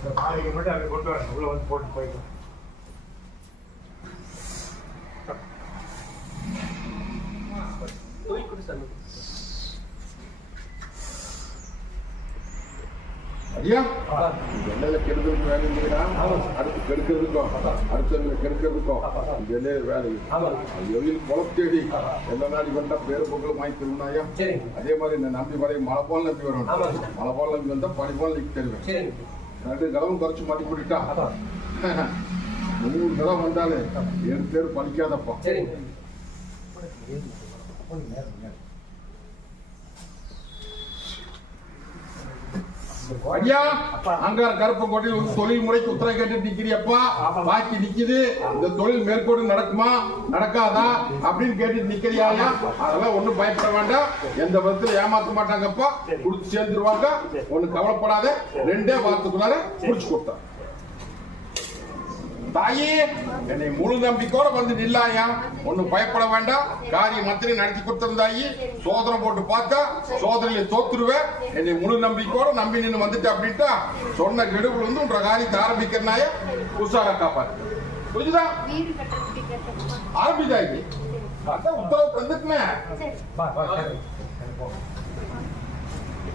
இந்த மட்டும் அங்கே கொண்டு வரணும். உள்ள வந்து போட்டு போய்க்கலாம் ஐயா எண்ணெயில கெடுக்கிறதுக்கு வேலை இல்லையா அடுத்து கெடுக்கிறதுக்கும் அடுத்தவங்களை கெடுக்கிறதுக்கும் எண்ணெயில வேலை எவ்வளவு குளம் தேடி. எல்லா நாடி வந்தா பேரு பொங்கல் வாங்கி தருவனாயா சரிங்க. அதே மாதிரி இந்த நம்பி வரையும் மழை போல நம்பி வரணும் ஆமாங்க. மழை போல நம்பி வந்தா பனி போல நிக்க தருவேன். ரெண்டு தடவை குறைச்சு மாட்டி போட்டுட்டா. அதான் நூறு கதம் வந்தாலே ஏழு பேர் பலிக்காதப்பா சரிங்க. ஐயா அங்கார கருப்பங்கோட்டையில் வந்து தொழில் முறைக்கு உத்தரவு கேட்டு நிக்கிறியப்பா பாக்கி நிக்குது. இந்த தொழில் மேற்கொண்டு நடக்குமா? நடக்காதா? அப்படின்னு கேட்டு நிக்கிறியாயா அதெல்லாம் ஒண்ணும் பயப்பட வேண்டாம். எந்த விதத்துல ஏமாத்த மாட்டாங்கப்பா. குடுத்து சேர்ந்துருவாங்க. ஒண்ணு கவலைப்படாத. ரெண்டே வாரத்துக்குள்ளார புடிச்சு கொடுத்தேன் தாயி என்னை முழு நம்பிக்கையோட வந்து நில்லாயா? ஒண்ணும் பயப்பட வேண்டாம் காரியம் மத்திரி நடத்தி கொடுத்திருந்தாயி சோதனை போட்டு பார்த்தா சோதனையில தோத்துருவேன் என்னை முழு நம்பிக்கையோட நம்பி நின்று வந்துட்டு அப்படின்ட்டா சொன்ன கெடுவில் வந்து உன்ற காரியத்தை ஆரம்பிக்கிறனாய? உஷாரா காப்பாத்து. புரிஞ்சுதா? ஆரம்பிதாயி. அதான் உத்தரவு தந்துட்டுனே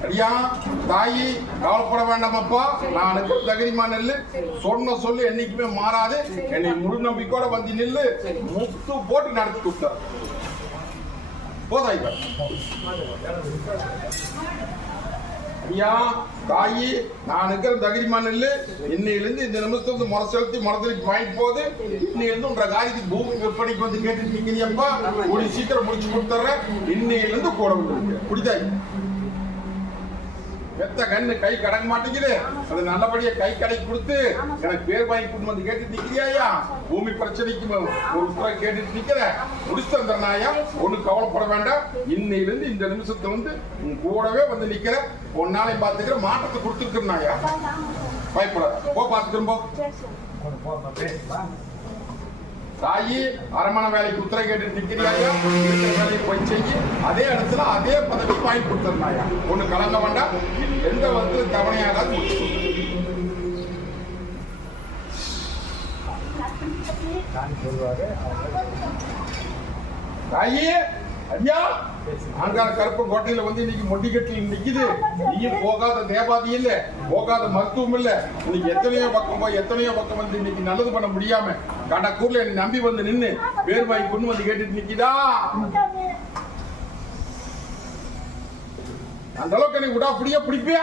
ஐயா தாயி கவலைப்பட வேண்டாமப்பா நான் அனுப்ப தகுதிமா நெல்லு. சொன்ன சொல்லு என்னைக்குமே மாறாது. என்னை முழு நம்பிக்கையோட வந்து நில்லு. முத்து போட்டு நடத்தி கொடுத்தார் போதாய்க்கா ஐயா? தாயி நான் இருக்கிற தகுதிமா நெல்லு. இன்னையிலிருந்து இந்த நிமிஷத்துக்கு முறை செலுத்தி மரத்திற்கு வாங்கிட்டு போகுது. இன்னையிலிருந்து உன்ற காரியத்துக்கு பூமி விற்பனைக்கு வந்து கேட்டுட்டு இருக்கீங்கப்பா ஒரு சீக்கிரம் முடிச்சு கொடுத்துட்றேன். இன்னையிலிருந்து கூட வந்து பிடித்தாய் பெத்த கண்ணு கை கடங்க மாட்டேங்குது. அது நல்லபடியா கை கடை கொடுத்து எனக்கு பேர் வாங்கி கொண்டு வந்து கேட்டு நிக்கிறியாயா பூமி பிரச்சனைக்கு ஒரு உத்தரவு கேட்டுட்டு நிக்கிற. முடிச்சு தந்துடுறாயா ஒண்ணு கவலைப்பட வேண்டாம். இன்னையிலிருந்து இந்த நிமிஷத்துல வந்து உன் கூடவே வந்து நிக்கிற. ஒன்னாலையும் பாத்துக்கிற மாற்றத்தை கொடுத்துருக்குறாயா பயப்படாத. போ பாத்துக்கிறோம் போ சரி சரி கொண்டு போமா பேசலாம் தாயி அரமண வேலைக்கு உத்தரவு கேட்டு நிக்கிறியாயா வேலையை போய் செய்ய அதே இடத்துல அதே பதவி வாங்கி கொடுத்துருந்தாயா? ஒன்று கலங்க வேண்டாம். எந்த வந்து கவனையாக தாயி ஐயா ஆங்கார கருப்பு கோட்டையில வந்து இன்னைக்கு மொட்டிக்கட்டில் நிக்குது. நீயும் போகாத தேவாதி இல்ல போகாத மருத்துவம் இல்ல. இன்னைக்கு எத்தனையோ பக்கம் போய் எத்தனையோ பக்கம் வந்து இன்னைக்கு நல்லது பண்ண முடியாம கடக்கூர்ல என்னை நம்பி வந்து நின்னு பேர் வாங்கி கொண்டு வந்து கேட்டுட்டு நிக்கிதா? அந்த அளவுக்கு எனக்கு விடா அப்படியே பிடிப்பியா?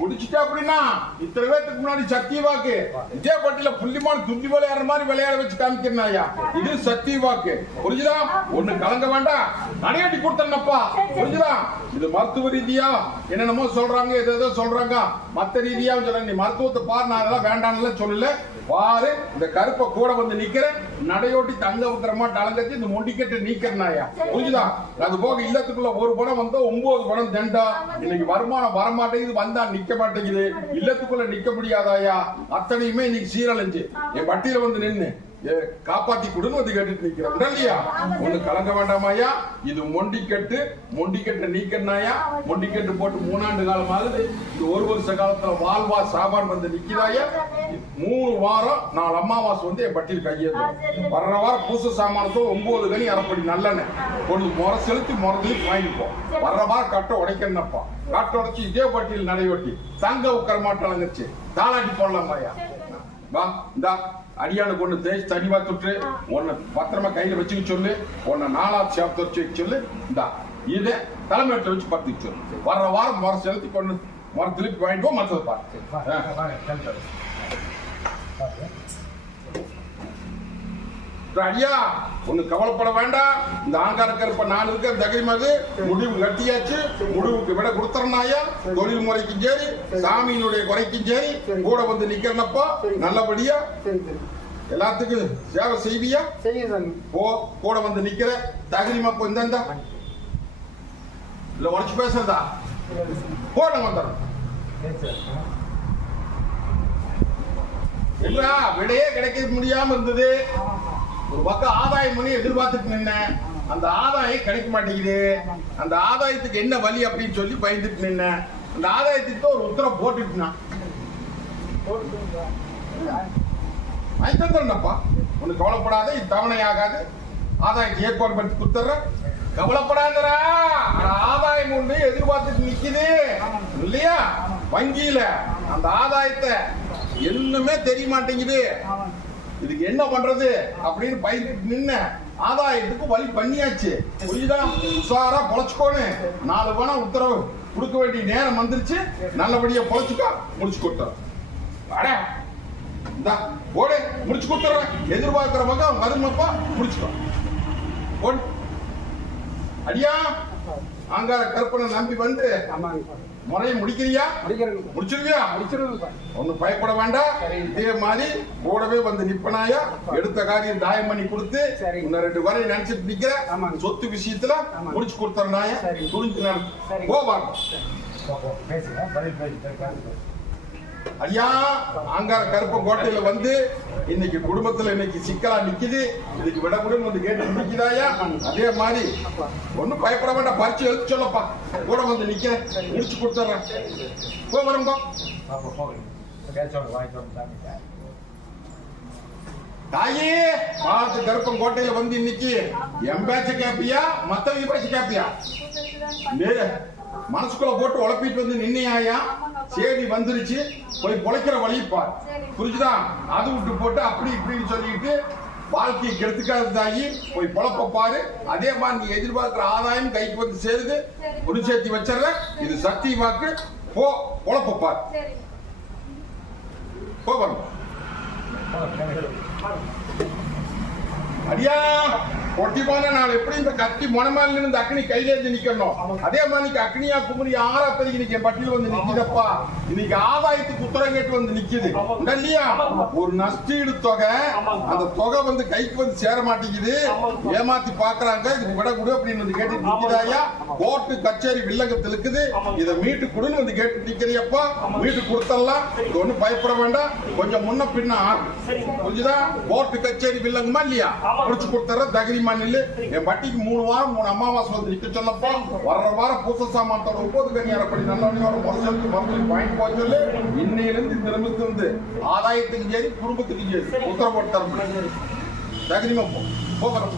குடிச்சிட்டா அப்படின்னா இத்தனை பேத்துக்கு முன்னாடி சத்திய வாக்கு. விஜயப்பட்டில புள்ளிமான துண்டி விளையாடுற மாதிரி விளையாட வச்சு காமிக்கிறனாயா இது சத்திய வாக்கு. புரிஞ்சுதா? ஒண்ணு கலங்க வேண்டாம் நடையாட்டி கொடுத்தனப்பா. புரிஞ்சுதா? இது மருத்துவ ரீதியா என்னென்னமோ சொல்றாங்க எது சொல்றாங்க. மத்த ரீதியா சொல்றாங்க. நீ மருத்துவத்தை பாரு நான் அதெல்லாம் வேண்டாம்னு சொல்லல. பாரு இந்த கருப்பை கூட வந்து நிக்கிற நடையோட்டி தங்க உத்தரமா டலங்கத்தி இந்த மொண்டிக்கட்டு நீக்கிறனாயா புரிஞ்சுதா? அது போக இல்லத்துக்குள்ள ஒரு பணம் வந்தா ஒன்பது பணம் தண்டா. இன்னைக்கு வருமானம் வரமாட்டேங்குது வந்தா நிக்க மாட்டேங்குது. இல்லத்துக்குள்ள நிக்க முடியாதாயா? அத்தனையுமே இன்னைக்கு சீரழிஞ்சு. என் வட்டியில வந்து நின்னு. காப்பாத்தி கொடுன்னு வந்து கேட்டுட்டு நிக்கிறேன் இல்லையா ஒண்ணு கலங்க வேண்டாமாயா இது மொண்டிக்கட்டு. மொண்டிக்கட்டு நீக்கனாயா மொண்டிக்கட்டு போட்டு மூணாண்டு காலம் ஆகுது இது ஒரு வருஷ காலத்துல வாழ்வா சாபான் வந்து நிக்கிறாயா மூணு வாரம் நாலு அம்மாவாசை வந்து என் பட்டியல் கையேறும் வர்ற வாரம் பூச சாமானத்தோ ஒன்பது கனி அரைப்படி நல்லெண்ணெய். பொழுது முறை செலுத்தி முறதுக்கு வாங்கிப்போம் வர்ற வாரம் கட்டை உடைக்கணப்பா கட்டை உடைச்சி இதே பட்டியல் ஒட்டி தங்க உட்கார மாட்டாளங்கச்சு தாளாட்டி போடலாமாயா வா இந்தா. அடியான கொண்டு தேய்ச்சி தனிவா தொட்டு உன்னை பத்திரமா கையில வச்சுக்க சொல்லு. உன்னை நாலாவது சேப்தர் வச்சு சொல்லு. இந்தா இதை தலைமையிட்ட வச்சு பத்துக்க சொல்லு. வர்ற வாரம் முறை செலுத்தி கொண்டு முறை திருப்பி வாங்கிட்டு மற்றதை வாங்க பாரு வாங்க கிளம்பு. பாருங்க. ஐயா ஒண்ணு கவலைப்பட வேண்டாம். இந்த ஆங்கார கருப்ப நான் இருக்கிற தகைமது. முடிவு கட்டியாச்சு. முடிவுக்கு விட கொடுத்துறனாயா தொழில் முறைக்கும் சரி சாமியினுடைய குறைக்கும் சரி கூட வந்து நிக்கிறனப்பா நல்லபடியா. எல்லாத்துக்கும் சேவை செய்வியா? போ கூட வந்து நிக்கிற தகுதிமா இப்போ இந்த இல்ல உடச்சு பேசுறதா? போ நான் வந்துடுறேன். பேசுறேன். இல்ல விடையே கிடைக்க முடியாம இருந்தது. ஒரு பக்கம் ஆதாயம் பண்ணி எதிர்பார்த்துட்டு நின்னேன். அந்த ஆதாயம் கிடைக்க மாட்டேங்குது. அந்த ஆதாயத்துக்கு என்ன வழி அப்படின்னு சொல்லி பயந்துட்டு நின்னேன். அந்த ஆதாயத்துக்கு ஒரு உத்தரவு போட்டுட்டுனான் வாங்கி ஒன்று ஒண்ணு கவலைப்படாத இது தவணை ஆகாது ஆதாயத்தை ஏற்பாடு பண்ணி கொடுத்துட்றேன். கவலைப்படாதடா. ஆதாயம் உண்டு எதிர்பார்த்துட்டு நிக்குது. இல்லையா? வங்கியில. அந்த ஆதாயத்தை என்னமே தெரிய மாட்டேங்குது. இதுக்கு என்ன பண்றது அப்படின்னு பயந்துட்டு நின்ன ஆதாயத்துக்கு வழி பண்ணியாச்சு. புரியுதா உஷாரா பொழைச்சுக்கோன்னு. நாலு பணம் உத்தரவு கொடுக்க வேண்டிய நேரம் வந்துருச்சு. நல்லபடியா பொழைச்சுக்கோ முடிச்சு கொடுத்துறேன். வாடா. இந்தா ஓடு முடிச்சு கொடுத்துறேன். எதிர்பார்க்கிற பக்கம் வருமப்பா முடிச்சுக்கோ. ஓடு அடியா? அங்கார கற்பனை நம்பி வந்து ஆமாங்க முறையை முடிக்கிறியா? படிக்கிறேங்க முடிச்சிருவியா படிச்சிருங்க ஒண்ணும் பயப்பட வேண்டாம் இதே மாதிரி கூடவே வந்து நிப்பனாயா? எடுத்த காரியம் தாயம் பண்ணி கொடுத்து. இன்னும் ரெண்டு வரை நினைச்சிட்டு நிக்கிற. சொத்து விஷயத்துல. முடிச்சு சரிங்க. துணிஞ்சு நட சரிங்க. போ வாங்க. பேசுங்க. ஐயா ஆங்கார கருப்ப கோட்டையில வந்து இன்னைக்கு குடும்பத்துல இன்னைக்கு சிக்கலா நிக்குது. இதுக்கு விடக்கூடாது வந்து கேட்டு நிக்குதாயா அதே மாதிரி ஒண்ணும் பயப்பட வேண்டாம். பறிச்சு எழுத்து சொல்லப்பா. கூட வந்து நிக்கிறேன். முடிச்சு கொடுத்துறேன். போ வரம்பா தாயே பார்த்து கருப்பம் கோட்டையில வந்து இன்னைக்கு என் பேச்ச கேப்பியா? மத்தவங்க பேச்ச கேப்பியா? மனசுக்குள்ள போட்டு உழப்பிட்டு வந்து நின்னையாயா? சேதி வந்துருச்சு. போய் பொழைக்கிற வழிப்பா புரிஞ்சுதா? அது விட்டு போட்டு அப்படி இப்படின்னு சொல்லிட்டு வாழ்க்கையை கெடுத்துக்காத தாயி போய் பொழப்ப பாரு. அதே மாதிரி நீ எதிர்பார்க்கிற ஆதாயம் கைக்கு வந்து சேருது. ஒரு சேர்த்தி வச்சிடுற. இது சக்தி வாக்கு. போ பொழப்ப பாரு. போ வரணும் அடியா! பொட்டிப்பான நாள் எப்படி இந்த கத்தி மொனமால இருந்து அக்னி கையில இருந்து நிக்கணும்? அதே மாதிரி இன்னைக்கு அக்னியா குமரி ஆறா பெருகி இன்னைக்கு என் பட்டியல் வந்து நிக்குதப்பா. இன்னைக்கு ஆதாயத்துக்கு உத்தரம் கேட்டு வந்து நிக்குது. இல்லையா? ஒரு நஷ்டீடு தொகை அந்த தொகை வந்து கைக்கு வந்து சேர மாட்டேங்குது. ஏமாத்தி பாக்குறாங்க. இதுக்கு விட கொடு அப்படின்னு வந்து கேட்டு நிக்குதாயா கோர்ட்டு கச்சேரி வில்லங்கத்தில் இருக்குது இதை மீட்டு கொடுன்னு வந்து கேட்டு நிக்கிறியப்பா. மீட்டு கொடுத்தரலாம். இது பயப்பட வேண்டாம். கொஞ்சம் முன்ன பின்ன ஆகும். புரிஞ்சுதா? கோர்ட்டு கச்சேரி வில்லங்கமா இல்லையா? முடிச்சு கொடுத்துற தகுதி நில்லு என் பட்டிக்கு மூணு வாரம் மூணு அமாவாசை வந்து நிக்க சொல்லப்பா வர்ற வாரம் பூச சாமான்த்தோட ஒன்பது கன்னியார படி நல்லவனையோட மறுசலுக்கு மறுபடியும் வாங்கி போக சொல்லு. இன்னையில இருந்து இந்த நிமிஷத்துல இருந்து ஆதாயத்துக்கு சரி குடும்பத்துக்கு சரி. உத்தரவு போட்டு தரணும். தகுதிமா போ. போகிறோம்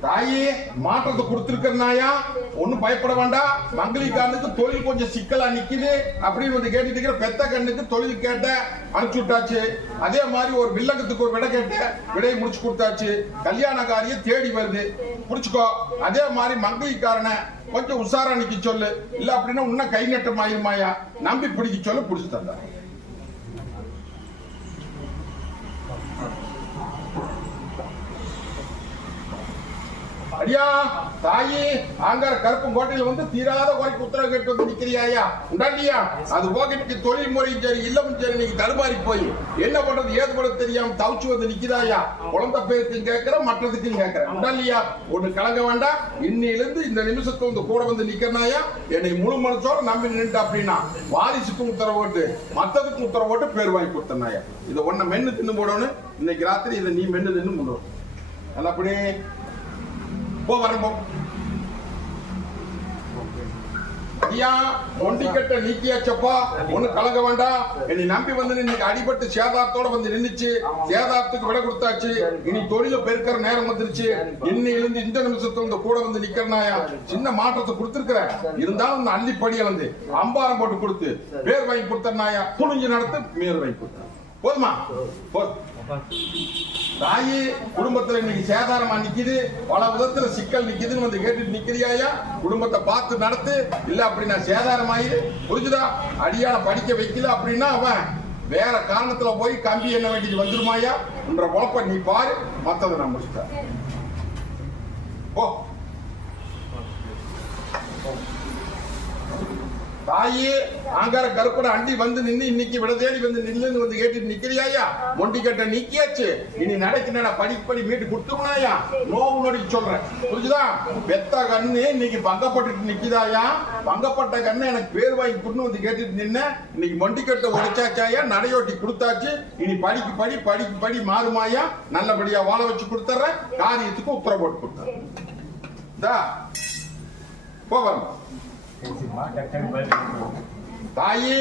தாயே மாற்றத்தை கொடுத்திருக்கிறனாயா? ஒண்ணும் பயப்பட வேண்டாம். மங்களிகாரனுக்கு தொழில் கொஞ்சம் சிக்கலா நிக்குது. அப்படின்னு வந்து கேட்டுட்டு இருக்கிற பெத்த கண்ணுக்கு தொழில் கேட்ட அனுப்பிச்சு விட்டாச்சு அதே மாதிரி ஒரு வில்லங்கத்துக்கு ஒரு விடை கேட்ட விடையை முடிச்சு கொடுத்தாச்சு. கல்யாண காரியம் தேடி வருது. புடிச்சுக்கோ அதே மாதிரி மங்களிகாரனை கொஞ்சம் உஷாரா நிக்க சொல்லு. இல்ல அப்படின்னா இன்னும் கை நட்டம் ஆயிருமாயா நம்பி பிடிக்க சொல்லு பிடிச்சு தந்தான் ஐயா தாயி ஆங்கார கருப்பு கோட்டையில வந்து தீராத குறைக்கு உத்தரவு கேட்டு வந்து நிக்கிறியாயா உண்டாண்டியா? அது போகிட்டு தொழில் முறையும் சரி இல்லமும் சரி நீங்க தடுமாறி போய் என்ன பண்றது ஏது பண்ண தெரியாம தவிச்சு வந்து நிக்கிறாயா குழந்தை பேருக்கும் கேட்கிற மற்றதுக்கும் கேட்கிற உண்டாண்டியா? ஒண்ணு கலங்க வேண்டாம். இன்னிலிருந்து இந்த நிமிஷத்துக்கு வந்து கூட வந்து நிக்கிறனாயா என்னை முழு மனசோட நம்பி நின்று அப்படின்னா வாரிசுக்கும் உத்தரவு போட்டு மத்ததுக்கும் உத்தரவு போட்டு பேர் வாங்கி கொடுத்தனாயா இதை ஒன்ன மென்னு தின்னு போடணும். இன்னைக்கு ராத்திரி இதை நீ மென்னு தின்னு முன்னோம் நல்லபடி போ வரம்போ ஐயா ஒண்டிக்கட்ட நீக்கியாச்சப்பா ஒண்ணு கலங்க வேண்டாம் என்னை நம்பி வந்து இன்னைக்கு அடிபட்டு சேதாரத்தோட வந்து நின்னுச்சு. சேதாரத்துக்கு விட கொடுத்தாச்சு. இனி தொழில பெருக்கிற நேரம் வந்துருச்சு. இன்னையில இருந்து இந்த நிமிஷத்துல இந்த கூட வந்து நிக்கிறனாயா சின்ன மாற்றத்தை கொடுத்திருக்கிறேன். இருந்தாலும் இந்த அள்ளிப்படிய வந்து அம்பாரம் போட்டு கொடுத்து பேர் வாங்கி கொடுத்தனாயா துணிஞ்சு நடத்து மேல் வாங்கி கொடுத்தேன். போதுமா? போதும். தாயி குடும்பத்துல இன்னைக்கு சேதாரமா நிக்குது பல விதத்துல சிக்கல் நிக்குதுன்னு வந்து கேட்டுட்டு நிக்கிறியாயா குடும்பத்தை பார்த்து நடத்து இல்ல அப்படின்னா சேதாரம் ஆயிரு புரிஞ்சுதா? அடியான படிக்க வைக்கல அப்படின்னா அவன் வேற காரணத்துல போய் கம்பி என்ன வேண்டியது வந்துருமாயா என்ற குழப்ப நீ பாரு மத்ததை நான் முடிச்சுட்டேன். போ. தாயே ஆங்கார கருப்பட அண்டி வந்து நின்று இன்னைக்கு விட தேடி வந்து நில்லுன்னு வந்து கேட்டுட்டு நிக்கிறியாயா மொண்டி கட்ட நீக்கியாச்சு. இனி நடக்கு நட படிப்படி மீட்டு கொடுத்துருனாயா நோவு நொடி சொல்றேன். புரிஞ்சுதா? பெத்த கண்ணு இன்னைக்கு பங்கப்பட்டுட்டு நிக்கிதாயா பங்கப்பட்ட கண்ணு எனக்கு பேர் வாங்கி கொடுன்னு வந்து கேட்டுட்டு நின்ன. இன்னைக்கு மொண்டி கட்ட உடைச்சாச்சாயா நடையோட்டி கொடுத்தாச்சு. இனி படிக்கு படி படிக்கு படி மாறுமாயா நல்லபடியா வாழ வச்சு கொடுத்துறேன் காரியத்துக்கு உத்தரவு போட்டு கொடுத்தேன் போவாங்க பேசிமா டக்குனு கருப்பு தாயே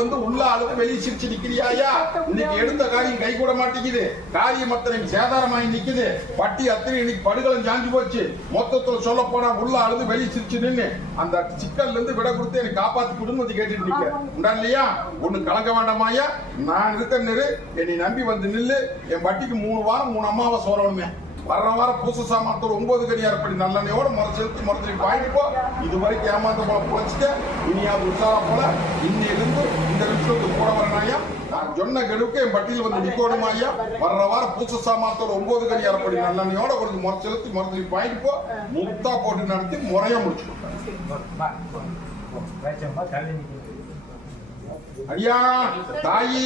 வந்து உள்ள அழுது வெளியே சிரிச்சு நிக்கிறியாயா? இன்னைக்கு எடுத்த காரியம் கை கூட மாட்டேங்குது. காரியம் அத்தனை சேதாரமாகி நிக்குது. பட்டி அத்தனை இன்னைக்கு படுகளும் சாஞ்சு போச்சு. மொத்தத்துல சொல்ல போனா உள்ள அழுது வெளியே சிரிச்சு நின்னு அந்த சிக்கல்ல இருந்து விட கொடுத்து எனக்கு காப்பாத்தி கொடுன்னு வந்து கேட்டுட்டு நிக்க உண்டா இல்லையா? ஒண்ணு கலங்க வேண்டாமாயா நான் இருக்க நிறு என்னை நம்பி வந்து நில்லு. என் பட்டிக்கு மூணு வாரம் மூணு அம்மாவை சோறணுமே வர்ற வாரம் பூச சாமான்த்தோட ஒன்பது கடியார் அப்படி நல்லெண்ணையோட முறை செலுத்தி முறைச்சி வாங்கிட்டு போ இது வரைக்கும் ஏமாந்த போல புழைச்சிட்ட இனியாவது உற்சாக போல இன்னிலிருந்து இந்த நிமிஷத்துக்கு கூட வரனாயா நான் சொன்ன கெடுவுக்கு என் பட்டியல் வந்து நிக்கோணுமா ஐயா வர்ற வாரம் பூச சாமான்த்தோட ஒன்பது கடி ஏறப்படி நல்லெண்ணையோட கொஞ்சம் முறை செலுத்தி முறைச்சி வாங்கிட்டு போ முத்தா போட்டு நடத்தி முறையா முடிச்சு கொடுத்தாங்க ஐயா தாயி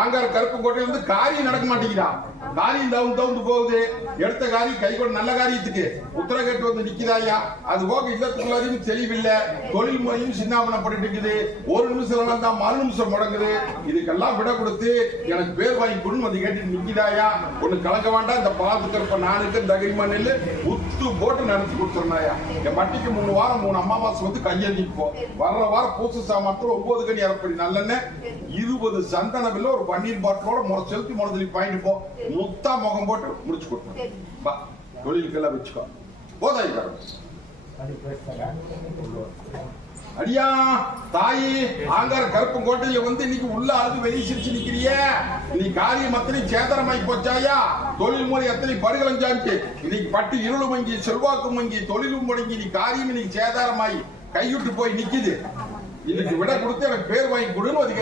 ஆங்கார கருப்பு கோட்டையில இருந்து காரியம் நடக்க மாட்டேங்கிறான் காரியம் தவுந்து தவுந்து போகுது. எடுத்த காரியம் கை கொண்டு நல்ல காரியத்துக்கு. உத்தர கேட்டு வந்து நிக்குதாயா அது போக இல்லத்துக்குள்ளாரையும் தெளிவில்லை. தொழில் முறையும் சின்னாபனப்பட்டு இருக்குது. ஒரு நிமிஷம் நடந்தா மறு நிமிஷம் முடங்குது. இதுக்கெல்லாம் விட கொடுத்து எனக்கு பேர் வாங்கி கொடுன்னு வந்து கேட்டு நிக்குதாயா ஒண்ணு கலக்க வேண்டாம். இந்த பாலத்துக்கு இருப்ப நானுக்கு தகிரிமா நெல்லு. உத்து போட்டு நடத்தி கொடுத்துருந்தாயா என் பட்டிக்கு மூணு வாரம் மூணு அமாவாசை வந்து கையெழுதிட்டு வர்ற வாரம் பூசு சாமான் ஒன்பது கணி இறப்படி நல்லெண்ணெய் இருபது சந்தன பில்ல ஒரு பன்னீர் பாட்டிலோட முறை செலுத்தி முறை பாயிட்டு போ. முத்தா முகம் போட்டு முடிச்சு கொடுத்தோம் வா தொழிலுக்கெல்லாம் வச்சுக்கோ. பேசுறா அடியா தாயி ஆங்கார கருப்பு கோட்டையில வந்து இன்னைக்கு உள்ள அழுது வெளியே சிரிச்சு நிக்கிறியே. நீ காரியம் அத்தனை சேதனமாய் போச்சாயா? தொழில் முறை அத்தனை படுகளம் சாமிச்சு இன்னைக்கு பட்டு இருளும் மங்கி செல்வாக்கும் மங்கி தொழிலும் முடங்கி நீ காரியம் இன்னைக்கு சேதாரமாயி கைவிட்டு போய் நிக்குது. இதுக்கு விட கொடுத்து எனக்கு பேர் வாங்கி கொடுன்னு அது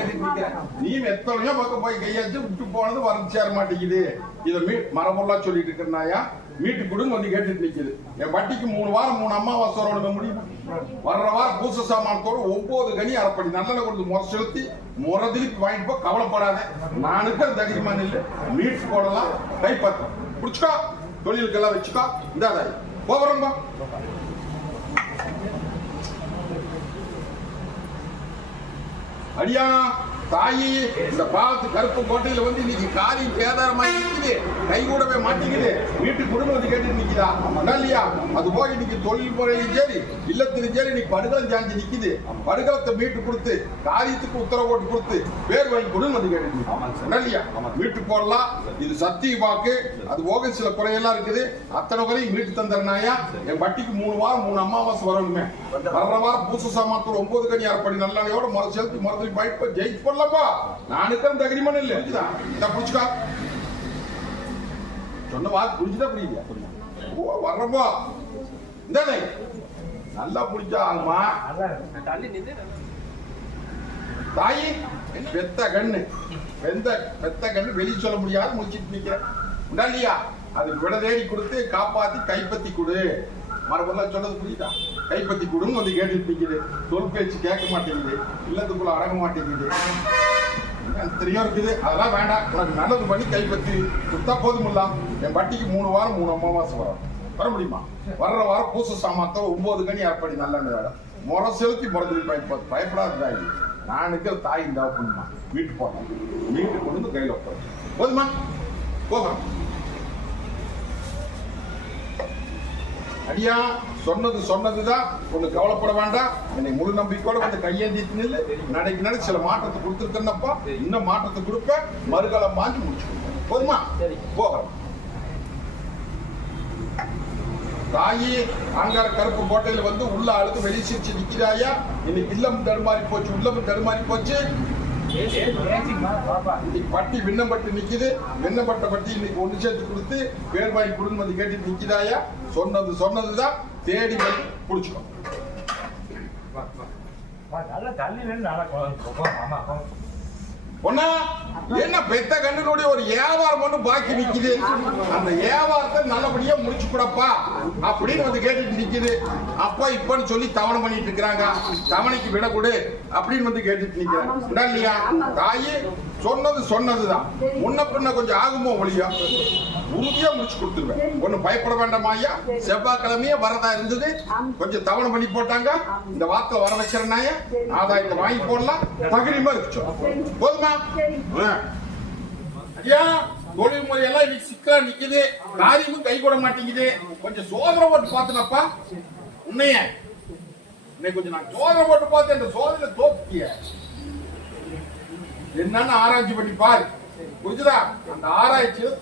நீ எத்தனையோ பக்கம் போய் கையாச்சு விட்டு போனது வந்து சேர மாட்டேங்குது. இதை மீ மரபொல்லா சொல்லிட்டு இருக்கிறனாயா? மீட்டு கொடுன்னு வந்து கேட்டுட்டு நிக்குது. என் வட்டிக்கு மூணு வாரம் மூணு அம்மா வாசரோட முடியும்? வர்ற வாரம் பூச சாமானத்தோட ஒன்பது கனி அரைப்படி நல்லெண்ணெய் கொடுத்து முறை செலுத்தி முறை திருப்பி வாங்கிட்டு போ கவலைப்படாத. நானுக்கு அந்த தகுதிமான இல்லை மீட்டு போடலாம் கைப்பற்றம். பிடிச்சிக்கா. தொழிலுக்கெல்லாம் வச்சுக்கோ. இந்தாதா போகிறோம்பா அடியா தாயி இந்த பாலத்து கருப்பு கோட்டையில வந்து இன்னைக்கு காரியம் சேதாரமா நிக்குது கை கூடவே மாட்டேங்குது வீட்டு குடும்பம் வந்து கேட்டு அதான் இல்லையா? அது போய் இன்னைக்கு தொழில் முறையிலும் சரி இல்லத்திலும் சரி இன்னைக்கு படுகலம் சாஞ்சு நிக்குது. படுகலத்தை மீட்டு கொடுத்து காரியத்துக்கு உத்தரவு போட்டு கொடுத்து பேர் வாங்கி கொடுன்னு வந்து கேட்டு இல்லையா? மீட்டு போடலாம் இது சத்திய வாக்கு. அது போக சில குறையெல்லாம் இருக்குது. அத்தனை குறையும் மீட்டு தந்துடுறாயா என் வட்டிக்கு மூணு வாரம் மூணு அமாவாசை வரணுமே வர்ற வாரம் பூச சாமான்கள் ஒன்பது கனி அரைப்படி நல்லெண்ணையோட முறை செலுத்தி முறை பயிட்டு ஜெயிச்சு போடலாம்ப்பா நானுக்கு அந்த அக்ரிமெண்ட் இல்லை. புடிச்சுக்கா. சொன்ன வாக்கு புரிஞ்சுதா புரியுதா. ஓ வர்றப்போ. இந்தானே. நல்லா புடிச்சா ஆகுமா அதான் தாயி பெத்த கண்ணு. வெந்த பெத்த கண்ணு வெளியே சொல்ல முடியாது முடிச்சிட்டு நிக்கிறேன். உண்டா இல்லையா? அது விட தேடி கொடுத்து காப்பாத்தி கைப்பத்தி கொடு. மறுபடியும் சொன்னது புரியுதா? கைப்பத்தி கொடுங்க வந்து கேட்டுட்டு நிக்குது சொல் பேச்சு கேட்க மாட்டேங்குது. இல்லத்துக்குள்ள அடங்க மாட்டேங்குது. தெரியும் இருக்குது. அதெல்லாம் வேண்டாம். உனக்கு நல்லது பண்ணி கைப்பற்றி கொடுத்தா போதுமில்ல. என் பட்டிக்கு மூணு வாரம் மூணு அமாவாசை வரும். வர முடியுமா? வர்ற வாரம் பூச சாமாத்த ஒன்பது கணி அர்ப்பணி நல்ல வேலை. முறை செலுத்தி முறைஞ்சு பயப்படாது பயப்படாத தாய். நான் இருக்கிற தாய் இந்த பண்ணுமா வீட்டு போகலாம். வீட்டு கொண்டு வந்து கையில் வைப்பேன் போதுமா? போகிறோம் அடியா? சொன்னது சொன்னதுதான். ஒண்ணு கவலைப்பட வேண்டாம். என்னை முழு நம்பிக்கையோட வந்து கையேந்திட்டு நில்லு. நடைக்கு நடை சில மாற்றத்தை கொடுத்துருக்கேன்னப்பா இன்னும் மாற்றத்தை கொடுப்பேன். மறுகாலம் வாங்கி முடிச்சு கொடுப்பேன். போதுமா? போகிறோம் தாயி ஆங்கார கருப்பு கோட்டையில வந்து உள்ள அழுது வெளியே சிரிச்சு நிக்கிறாயா? இன்னைக்கு இல்லம் தடுமாறி போச்சு உள்ளமும் தடுமாறி போச்சு. இன்னைக்கு பட்டி விண்ணப்பட்டு நிக்குது. விண்ணப்பட்ட பட்டி இன்னைக்கு ஒண்ணு சேர்த்து கொடுத்து பேர் வாங்கி கொடுன்னு வந்து கேட்டு நிக்குதாயா சொன்னது சொன்னதுதான். தேடி புடிச்சுக்கோ. என்ன பெத்த கண்ணுடைய ஒரு வியாபாரம் மட்டும் பாக்கி நிக்குது? அந்த வியாபாரத்தை நல்லபடியா முடிச்சு கூடப்பா அப்படின்னு வந்து கேட்டுட்டு நிக்குது. அப்பா இப்பன்னு சொல்லி தவணை பண்ணிட்டு இருக்கிறாங்க. தவணைக்கு விட கொடு அப்படின்னு வந்து கேட்டுட்டு நிக்கிறேன். இல்லையா? தாயி சொன்னது சொன்னதுதான். முன்ன பின்ன கொஞ்சம் ஆகுமோ ஒழியா? உறுதியா முடிச்சு கொடுத்துருவேன். ஒன்னும் பயப்பட வேண்டாம் ஐயா. செவ்வாய்க்கிழமையே வரதா இருந்தது. கொஞ்சம் தவணை பண்ணி போட்டாங்க. இந்த வார்த்தை வர வச்சிருந்தாய ஆதாயத்தை வாங்கி போடலாம். தகுதியுமா இருக்கு போதுமா? ஐயா தொழில் முறையெல்லாம் இன்னைக்கு சிக்கலா நிக்குது. காரியமும் கை கூட மாட்டேங்குது. கொஞ்சம் சோதனை போட்டு பாத்துனப்பா உன்னைய. இன்னைக்கு கொஞ்சம் நான் சோதனை போட்டு பார்த்தேன். இந்த சோதனை தோப்பிய என்னன்னு ஆராய்ச்சி பண்ணி பாரு. புரிஞ்சுதா? அந்த ஆராய்ச்சியில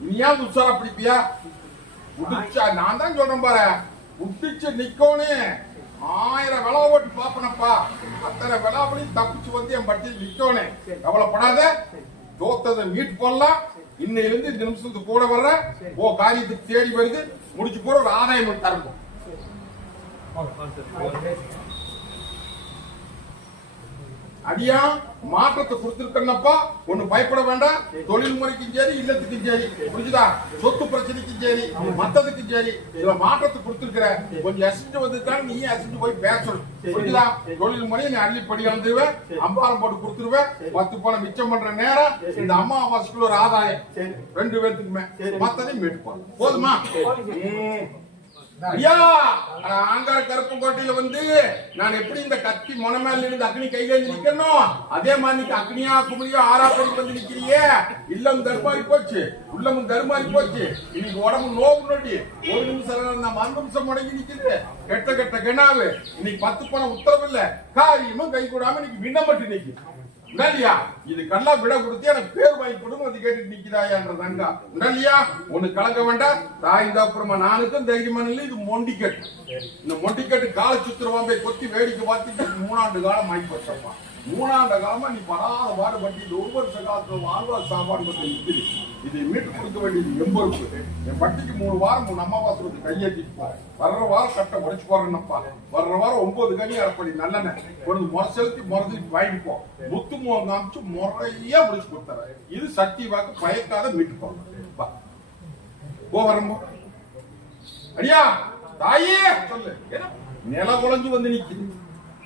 நீ ஏன் உஷாரா பிடிப்பியா? உடிச்சா நான் தான் சொல்றேன் பாரு. உடிச்சு நிக்கோனே. ஆயிரம் விளா ஓட்டு பாப்பனப்பா அத்தனை விளாவளையும் தப்பிச்சு வந்து என் பட்டியல் நிக்கோனே. கவலைப்படாத. தோத்ததை மீட் போடலாம். இன்னையிலிருந்து இந்த நிமிஷத்துக்கு கூட வர்ற. ஓ காரியத்துக்கு தேடி வருது. முடிச்சு போற ஒரு ஆதாயம் தரணும். அடியா மாற்றத்தை கொடுத்திருக்கேன்னப்பா. ஒண்ணு பயப்பட வேண்டாம். தொழில் முறைக்கும் சரி இல்லத்துக்கும் சரி. புரிஞ்சுதா? சொத்து பிரச்சனைக்கும் சரி மத்ததுக்கும் சரி. இதுல மாற்றத்தை கொடுத்திருக்கிற கொஞ்சம் அசிட்டு வந்துட்டாலும் நீ அசிட்டு போய் பேசணும். புரிஞ்சுதா? தொழில் முறையை நீ அள்ளி படி வந்துருவேன் அம்பாரம் போட்டு கொடுத்துருவேன் பத்து பணம் மிச்சம் பண்ற நேரம் இந்த அம்மாவாசைக்குள்ள ஒரு ஆதாயம். ரெண்டு பேர்த்துக்குமே. மத்ததையும் மீட்டு போதுமா. ஐயா ஆங்கார கருப்பங்கோட்டையில வந்து நான் எப்படி இந்த கத்தி மொனமேல மேல இருந்து அக்னி கையில இருந்து நிக்கணும்? அதே மாதிரி அக்னியா குமரியா ஆறா படி வந்து நிக்கிறியே? இல்லம் தருமாறி போச்சு உள்ளமும் தருமாறி போச்சு. இன்னைக்கு உடம்பு நோவு நொடி. ஒரு நிமிஷம் நம்ம அஞ்சு நிமிஷம் முடங்கி நிக்குது. கெட்ட கெட்ட கெனாவு. இன்னைக்கு பத்து பணம் உத்தரவு இல்ல. காரியமும் கை கூடாம இன்னைக்கு விண்ணப்பட்டு நிக்கு உன்னல்லியா இது கண்ணா விட கொடுத்து எனக்கு பேர் வாங்கி கொடுங்க அது கேட்டு நிக்கிறாயான்ற தங்கா. உடலியா? ஒண்ணு கலக்க வேண்டாம். தாய் தாப்புறமா நானுக்கும் தைரியமான இல்லை இது மொண்டிக்கட்டு. இந்த மொண்டிக்கட்டு கால சுத்திரவான் போய் கொத்தி வேடிக்கை பார்த்துட்டு மூணாண்டு காலம் ஆகி போச்சப்பா மூணாண்ட காலமா நீ படாத பாடுபட்டு இந்த ஒவ்வொரு சகாலத்துல வாழ்வா சாப்பாடு பற்றி நிக்குது இதை மீட்டு கொடுக்க வேண்டியது எம்பருக்கு என் பட்டிக்கு மூணு வாரம் மூணு அம்மா வந்து கையேற்றிட்டு வர்ற வாரம் கட்டை உடைச்சு போறேன்னப்பா வர்ற வாரம் ஒன்பது கனி அரைப்படி நல்லெண்ணெய். கொண்டு முறை செலுத்தி முறை வாங்கிட்டு முத்து முகம் காமிச்சு முறையா முடிச்சு கொடுத்தாரு இது சக்தி வாக்கு பயக்காத மீட்டு போறேன் போ வரம்போ. அடியா தாயே சொல்லு. நில குழஞ்சு வந்து நிக்குது.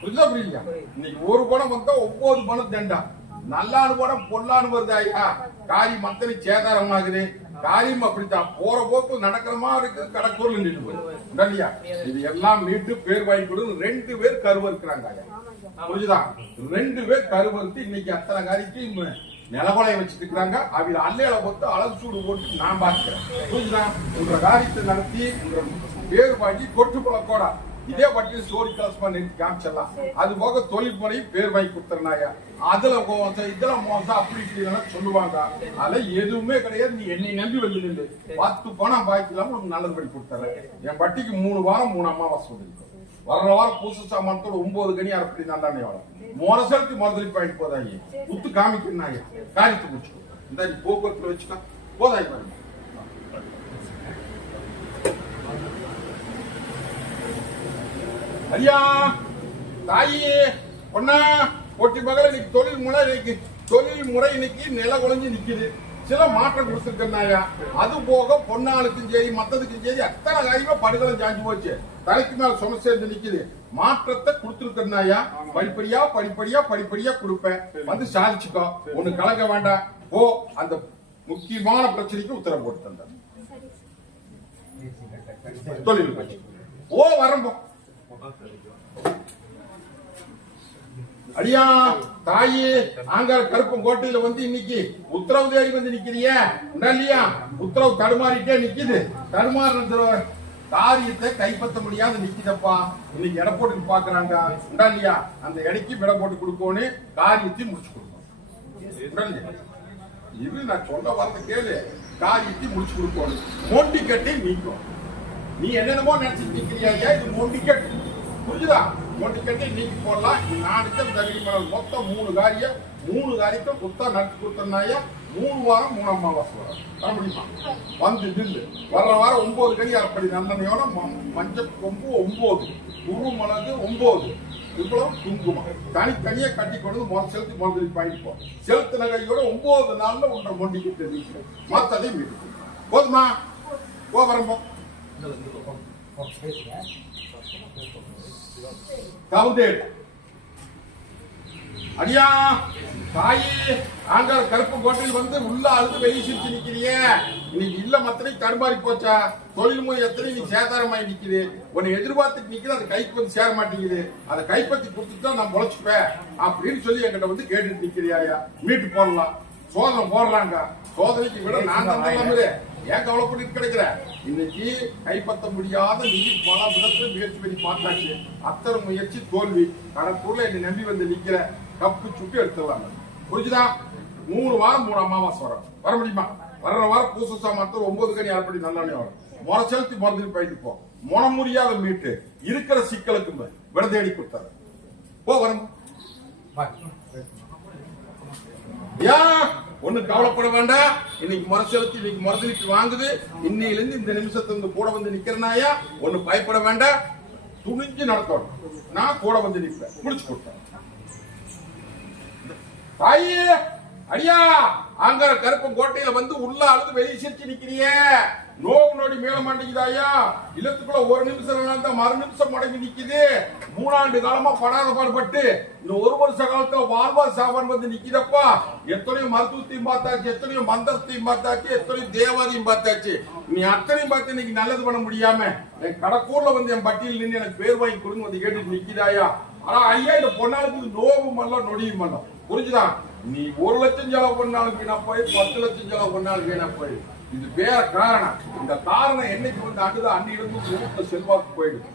புரியுதா புரியலையா இன்னைக்கு ஒரு பணம் வந்தா ஒன்பது பணம் தண்டா. நல்லானு பணம் பொல்லான்னு வருது ஐயா. காரி மத்தனை சேதாரம் ஆகுது காரியம் அப்படித்தான் போற போக்கு நடக்கிற மாதிரி இருக்கு. நின்று போகுது. இல்லையா இது எல்லாம் மீட்டு பேர் வாங்கி ரெண்டு பேர் கருவ இருக்கிறாங்க ஐயா. புரிஞ்சுதா? ரெண்டு பேர் கருவறுத்து இன்னைக்கு அத்தனை காரிக்கு நிலவலைய வச்சுட்டு இருக்கிறாங்க. அவங்க அல்லையில போட்டு அழகு சூடு போட்டு நான் பார்க்கிறேன். புரிஞ்சுதான் உங்க காரியத்தை நடத்தி உங்க பேர் வாங்கி கொட்டு பழக்கோட இதே பட்டி ஸ்டோரி கிளாஸ் பண்ணி காமிச்சிடலாம். அது போக தொழில் முறை பேர் வாங்கி கொடுத்துறனாயா அதுல மோசம் இதுல மோசம் அப்படி இப்படி சொல்லுவாங்க. அதெல்லாம் எதுவுமே கிடையாது. நீ என்னை நம்பி வந்து நின்று பத்து பணம் பாய்க்கலாம் உனக்கு நல்லது பண்ணி கொடுத்துறேன். என் பட்டிக்கு மூணு வாரம் மூணு அமாவாசை வந்துருக்கு வர்ற வாரம் பூசு சாமானத்தோட ஒன்பது கனி அப்படி நல்லாண்ணே தானே மொரசலுக்கு மறுதலி பாயிண்ட் போதாயி. உத்து காமிக்கிறாங்க காரியத்தை முடிச்சுக்கோ. இந்த நீ போக்குவரத்துல போதாய் பாருங்க. ஐயா தாயி பொண்ணா ஒட்டி மகள இன்னைக்கு தொழில் முறை இன்னைக்கு தொழில் முறை இன்னைக்கு நில குலைஞ்சு நிக்குது. சில மாற்றம் கொடுத்துருக்கேன்னாயா அது போக பொன்னாளுக்கும் சரி மத்ததுக்கும் சரி அத்தனை காரியமா படுகளை ஜாஞ்சி போச்சு. தலைக்கு மேல சும சேர்ந்து நிக்குது. மாற்றத்தை கொடுத்துருக்கேன்னாயா படிப்படியா படிப்படியா படிப்படியா கொடுப்பேன். வந்து சாதிச்சுக்கோ. ஒண்ணு கலக்க வேண்டாம். ஓ அந்த முக்கியமான பிரச்சனைக்கு உத்தரவு போட்டு தந்தேன் தொழில் பற்றி. ஓ வரம்போ. அடியா தாயி நாங்கள் கருப்பம் கோட்டையில வந்து இன்னைக்கு உத்தரவு தேடி வந்து நிக்கிறிய இல்லையா? உத்தரவு தடுமாறிட்டே நிக்குது. தடுமாறுற காரியத்தை கைப்பற்ற முடியாத நிக்கிதப்பா. இன்னைக்கு எடை போட்டு பாக்குறாங்க. உண்டா இல்லையா? அந்த எடைக்கு விட போட்டு கொடுக்கணும் காரியத்தையும் முடிச்சு கொடுக்கணும் இது நான் சொன்ன வார்த்தை கேளு. காரியத்தை முடிச்சு கொடுக்கணும் மோண்டி கட்டி நீக்கும். நீ என்னென்னமோ நினைச்சிட்டு நிக்கிறியா? இது இது மொண்டிக்கட்டு புரியுதா கட்டி நீக்கி போடலாம். நாடுக்கு தகுதி மொத்தம் மூணு காரியம் மூணு காரியத்தை குத்தா நட்டு கொடுத்தனாயா மூணு வாரம் மூணு அமாவாசை வரும். வர முடியுமா? வந்து நில்லு. வர்ற வாரம் ஒன்பது கடி அப்படி நந்தனையோட ம- மஞ்சள் கொம்பு ஒன்பது. குரு மிளகு ஒன்பது. இவ்வளவு குங்குமம். தனித்தனியாக கட்டி கொண்டு முறை செலுத்தி மறுபடியும் பயணிப்போம் செலுத்தின கையோட ஒன்பது நாள்ல உன்னை மொண்டிக்கிட்டு நீக்கணும் மத்ததையும் மீட்டு போதுமா? போ. கவுந்தேடு அடியா தாயி ஆண்டவர் கருப்பு கோட்டையில் வந்து உள்ள அழுது வெளியே சிரிச்சு நிக்கிறியே. இன்னைக்கு இல்ல மத்தனை தடுமாறி போச்சா? தொழில் முறை எத்தனை நீ சேதாரமாயி நிக்குது? உன்னை எதிர்பார்த்துட்டு நிக்குது அது கைக்கு வந்து சேர மாட்டேங்குது. அதை கைப்பற்றி தான் நான் முளைச்சுப்பேன் அப்படின்னு சொல்லி என்கிட்ட வந்து கேட்டுட்டு நிக்கிறியா மீட்டு போடலாம். சோதனை போடுறாங்க. சோதனைக்கு விட நான் தான் ஏன் கவலைப்பட்டு கிடைக்கிற? இன்னைக்கு கைப்பற்ற முடியாத நிதி பல விதத்துல முயற்சி பண்ணி பார்த்தாச்சு. அத்தனை முயற்சி தோல்வி. கணக்கூர்ல என்னை நம்பி வந்து நிக்கிற கப்பு சுட்டு எடுத்துடலாம் புரிஞ்சுதா? மூணு வாரம் மூணு அமாவாசை வரும். வர முடியுமா? வர்ற வாரம் பூச சாமான் ஒன்பது கனி அரைப்படி நல்லெண்ணெய் வரும். முறை செலுத்தி மருந்து போயிட்டு போ முனம் முடியாத மீட்டு. இருக்கிற சிக்கலுக்கு விட தேடி கொடுத்தாரு. போ வரும். ஏன் ஒண்ணு கவலைப்பட வேண்டாம். இன்னைக்கு முறை செலுத்தி இன்னைக்கு மருந்துக்கு வாங்குது. இன்னையில இருந்து இந்த நிமிஷத்துல இருந்து கூட வந்து நிக்கிறனாயா ஒண்ணு பயப்பட வேண்டாம். துணிஞ்சு நடத்தணும் நான் கூட வந்து நிற்பேன் முடிச்சு கொடுத்தேன். தாயே அடியா! அங்க கருப்பு கோட்டையில வந்து உள்ள அழுது வெளியே சிரிச்சு நிக்கிறியே. நோவு நொடி மேல மாட்டேங்குதாயா இல்லத்துக்குள்ள ஒரு நிமிஷம் தான் மறு நிமிஷம் முடங்கி நிக்குது. மூணாண்டு காலமா படாத பாடுபட்டு இந்த ஒரு வருஷ காலத்துல வாழ்வா சாவான் வந்து நிக்குதப்பா. எத்தனையோ மருத்துவத்தையும் பார்த்தாச்சு எத்தனையோ மந்திரத்தையும் பார்த்தாச்சு எத்தனையோ தேவாதையும் பார்த்தாச்சு. நீ அத்தனையும் பார்த்து இன்னைக்கு நல்லது பண்ண முடியாம என் கடக்கூர்ல வந்து என் பட்டியல் நின்று எனக்கு பேர் வாங்கி கொடுங்க வந்து கேட்டு நிக்குதாயா ஆனா ஐயா இந்த பொண்ணாளுக்கு நோவும் அல்ல நொடியும் அல்ல புரிஞ்சுதான் நீ ஒரு லட்சம் செலவு பண்ணாலும் வீணா போய் பத்து லட்சம் செலவு பண்ணாலும் வீணா போய். இது வேற காரணம். இந்த காரணம் என்னைக்கு வந்து அண்டுதோ அன்னையிலிருந்து வீட்டுல செல்வாக்கு போயிடுது.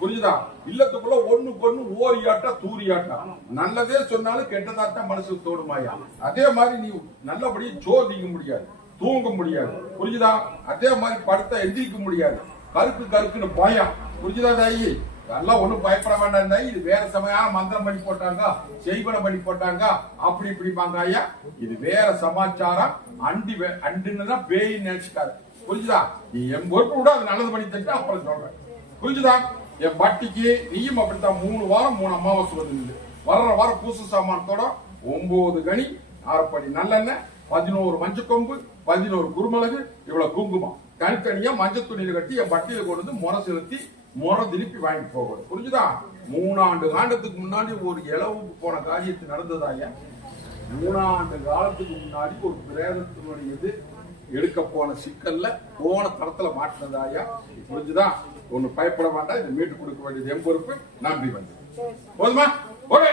புரிஞ்சுதா? இல்லத்துக்குள்ள ஒண்ணு பொண்ணு ஓரியாட்டா தூரியாட்டா நல்லதே சொன்னாலும் கெட்டதாத்தான் மனசுக்கு தோணுமாயா அதே மாதிரி நீ நல்லபடியா நீங்க முடியாது. தூங்க முடியாது. புரிஞ்சுதா? அதே மாதிரி படுத்தா எந்திரிக்க முடியாது. கருக்கு கருக்குன்னு பயம். புரிஞ்சுதா தாயி? அதெல்லாம் ஒன்றும் பயப்பட வேண்டாம் தாயி இது வேற சமயம் மந்திரம் பண்ணி போட்டாங்க செய்வன பண்ணி போட்டாங்க அப்படி இப்படிப்பாங்க ஐயா. இது வேற சமாச்சாரம். அண்டி வே- அண்டுன்னு பேய் நினைச்சுக்காரு புரிஞ்சுதா? நீ என் பொறுப்பு கூட அது நல்லது பண்ணி தட்டு அப்புறம் சொல்றேன். புரிஞ்சுதா? என் பட்டிக்கு நீயும் அப்படித்தான் மூணு வாரம் மூணு அமாவாசை வந்து வர்ற வாரம் பூச சாமானத்தோட ஒன்பது கனி அரைப்படி நல்லெண்ணெய் பதினோரு மஞ்சள் கொம்பு பதினோரு குருமிளகு இவ்வளவு குங்குமம். தனித்தனியா மஞ்சள் துணியில கட்டி என் பட்டியல கொண்டு வந்து முறை செலுத்தி முறை திருப்பி வாங்கிட்டு போகணும். புரிஞ்சுதா? மூணாண்டு காண்டத்துக்கு முன்னாடி ஒரு இளவுக்கு போன காரியத்து நடந்ததாயா மூணாண்டு காலத்துக்கு முன்னாடி ஒரு பிரேதத்தினுடையது எடுக்க போன சிக்கல்ல போன தரத்துல மாட்டினதாயா புரிஞ்சுதா? ஒண்ணு பயப்பட வேண்டாம் இதை மீட்டு கொடுக்க வேண்டியது என் பொறுப்பு. நன்றி வந்து போதுமா? ஓகே